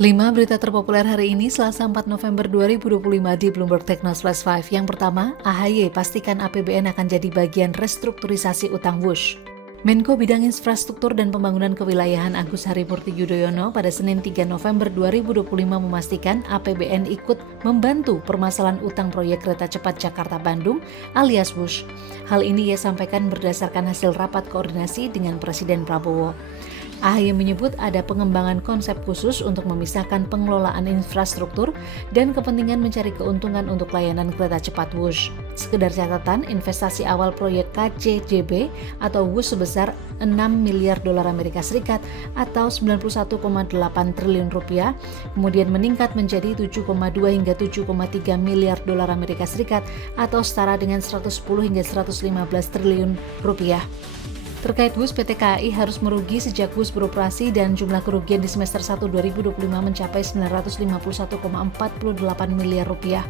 5 berita terpopuler hari ini Selasa 4 November 2025 di Bloomberg Technos Flash 5. Yang pertama, AHY pastikan APBN akan jadi bagian restrukturisasi utang Wush. Menko Bidang Infrastruktur dan Pembangunan Kewilayahan Agus Harimurti Yudhoyono pada Senin 3 November 2025 memastikan APBN ikut membantu permasalahan utang proyek kereta cepat Jakarta-Bandung alias Wush. Hal ini ia sampaikan berdasarkan hasil rapat koordinasi dengan Presiden Prabowo. AHY menyebut ada pengembangan konsep khusus untuk memisahkan pengelolaan infrastruktur dan kepentingan mencari keuntungan untuk layanan kereta cepat Wush. Sekedar catatan, investasi awal proyek KCJB atau Wush sebesar 6 miliar dolar Amerika Serikat atau 91,8 triliun rupiah, kemudian meningkat menjadi 7,2 hingga 7,3 miliar dolar Amerika Serikat atau setara dengan 110 hingga 115 triliun rupiah. Terkait Wush, PT KAI harus merugi sejak Wush beroperasi dan jumlah kerugian di semester 1 2025 mencapai 951,48 miliar rupiah.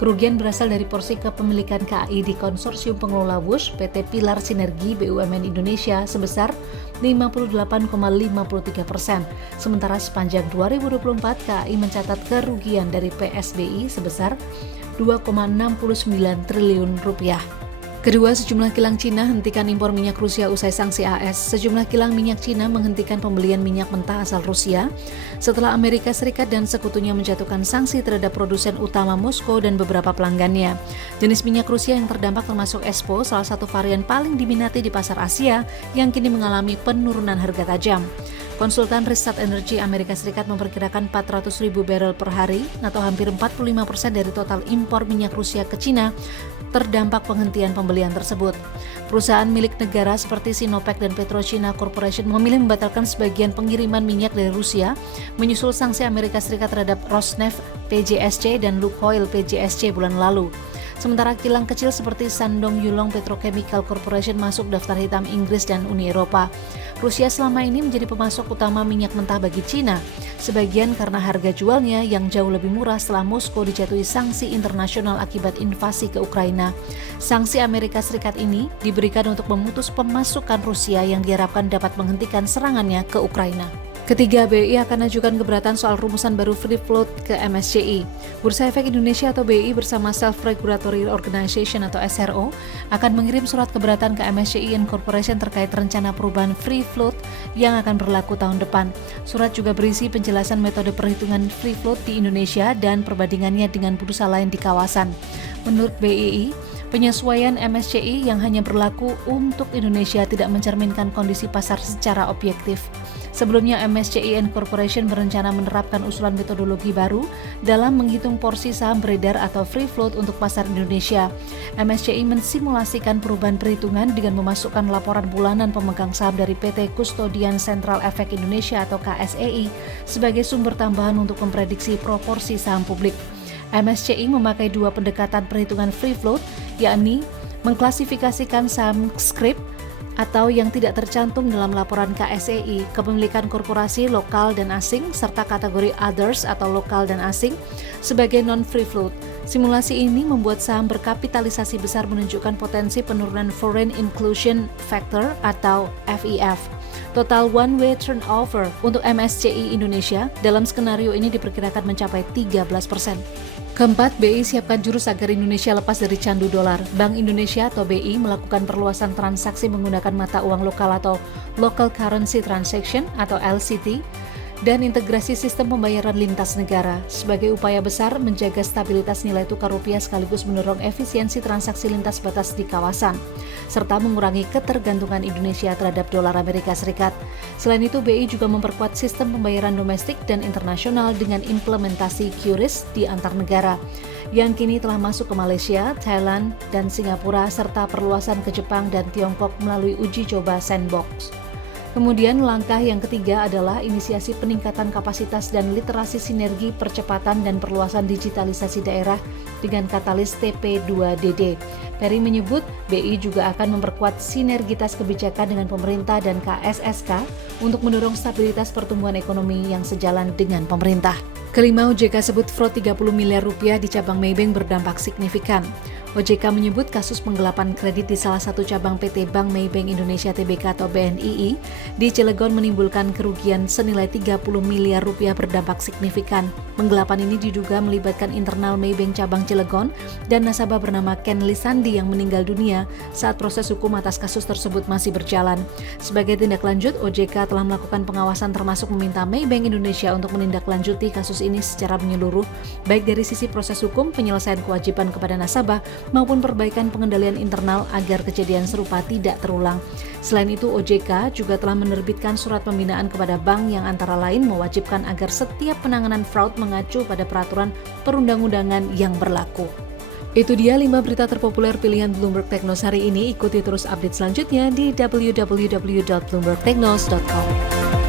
Kerugian berasal dari porsi kepemilikan KAI di konsorsium pengelola Wush PT Pilar Sinergi BUMN Indonesia sebesar 58,53%. Sementara sepanjang 2024 KAI mencatat kerugian dari PSBI sebesar 2,69 triliun rupiah. Kedua, sejumlah kilang Cina hentikan impor minyak Rusia usai sanksi AS. Sejumlah kilang minyak Cina menghentikan pembelian minyak mentah asal Rusia setelah Amerika Serikat dan sekutunya menjatuhkan sanksi terhadap produsen utama Moskow dan beberapa pelanggannya. Jenis minyak Rusia yang terdampak termasuk ESPO, salah satu varian paling diminati di pasar Asia yang kini mengalami penurunan harga tajam. Konsultan Riset Energi Amerika Serikat memperkirakan 400.000 barel per hari atau hampir 45% dari total impor minyak Rusia ke Cina terdampak penghentian pembelian tersebut. Perusahaan milik negara seperti Sinopec dan PetroChina Corporation memilih membatalkan sebagian pengiriman minyak dari Rusia menyusul sanksi Amerika Serikat terhadap Rosneft PJSC dan Lukoil PJSC bulan lalu. Sementara kilang kecil seperti Shandong Yulong Petrochemical Corporation masuk daftar hitam Inggris dan Uni Eropa. Rusia selama ini menjadi pemasok utama minyak mentah bagi Cina, sebagian karena harga jualnya yang jauh lebih murah setelah Moskow dijatuhi sanksi internasional akibat invasi ke Ukraina. Sanksi Amerika Serikat ini diberikan untuk memutus pemasukan Rusia yang diharapkan dapat menghentikan serangannya ke Ukraina. Ketiga, BI akan ajukan keberatan soal rumusan baru free float ke MSCI. Bursa Efek Indonesia atau BI bersama Self Regulatory Organization atau SRO akan mengirim surat keberatan ke MSCI Incorporation terkait rencana perubahan free float yang akan berlaku tahun depan. Surat juga berisi penjelasan metode perhitungan free float di Indonesia dan perbandingannya dengan bursa lain di kawasan. Menurut BII, penyesuaian MSCI yang hanya berlaku untuk Indonesia tidak mencerminkan kondisi pasar secara objektif. Sebelumnya, MSCI Incorporation berencana menerapkan usulan metodologi baru dalam menghitung porsi saham beredar atau free float untuk pasar Indonesia. MSCI mensimulasikan perubahan perhitungan dengan memasukkan laporan bulanan pemegang saham dari PT Custodian Central Efek Indonesia atau KSEI sebagai sumber tambahan untuk memprediksi proporsi saham publik. MSCI memakai dua pendekatan perhitungan free float, yakni mengklasifikasikan saham scrip atau yang tidak tercantum dalam laporan KSEI, kepemilikan korporasi lokal dan asing, serta kategori others atau lokal dan asing sebagai non-free float. Simulasi ini membuat saham berkapitalisasi besar menunjukkan potensi penurunan Foreign Inclusion Factor atau FIF. Total one-way turnover untuk MSCI Indonesia dalam skenario ini diperkirakan mencapai 13%. Keempat, BI siapkan jurus agar Indonesia lepas dari candu dolar. Bank Indonesia atau BI melakukan perluasan transaksi menggunakan mata uang lokal atau Local Currency Transaction atau LCT dan integrasi sistem pembayaran lintas negara sebagai upaya besar menjaga stabilitas nilai tukar rupiah sekaligus mendorong efisiensi transaksi lintas batas di kawasan serta mengurangi ketergantungan Indonesia terhadap dolar Amerika Serikat. Selain itu, BI juga memperkuat sistem pembayaran domestik dan internasional dengan implementasi QRIS di antar negara yang kini telah masuk ke Malaysia, Thailand, dan Singapura serta perluasan ke Jepang dan Tiongkok melalui uji coba sandbox. Kemudian langkah yang ketiga adalah inisiasi peningkatan kapasitas dan literasi sinergi percepatan dan perluasan digitalisasi daerah dengan katalis TP2DD. Peri menyebut BI juga akan memperkuat sinergitas kebijakan dengan pemerintah dan KSSK untuk mendorong stabilitas pertumbuhan ekonomi yang sejalan dengan pemerintah. Kelima, OJK sebut fraud 30 miliar rupiah di cabang Maybank berdampak signifikan. OJK menyebut kasus penggelapan kredit di salah satu cabang PT Bank Maybank Indonesia Tbk atau BNII di Cilegon menimbulkan kerugian senilai 30 miliar rupiah berdampak signifikan. Penggelapan ini diduga melibatkan internal Maybank cabang Cilegon dan nasabah bernama Ken Lisandi yang meninggal dunia saat proses hukum atas kasus tersebut masih berjalan. Sebagai tindak lanjut, OJK telah melakukan pengawasan termasuk meminta Maybank Indonesia untuk menindaklanjuti kasus ini secara menyeluruh, baik dari sisi proses hukum, penyelesaian kewajiban kepada nasabah, maupun perbaikan pengendalian internal agar kejadian serupa tidak terulang. Selain itu, OJK juga telah menerbitkan surat pembinaan kepada bank yang antara lain mewajibkan agar setiap penanganan fraud mengacu pada peraturan perundang-undangan yang berlaku. Itu dia 5 berita terpopuler pilihan Bloomberg Technos hari ini. Ikuti terus update selanjutnya di www.bloombergtechnos.com.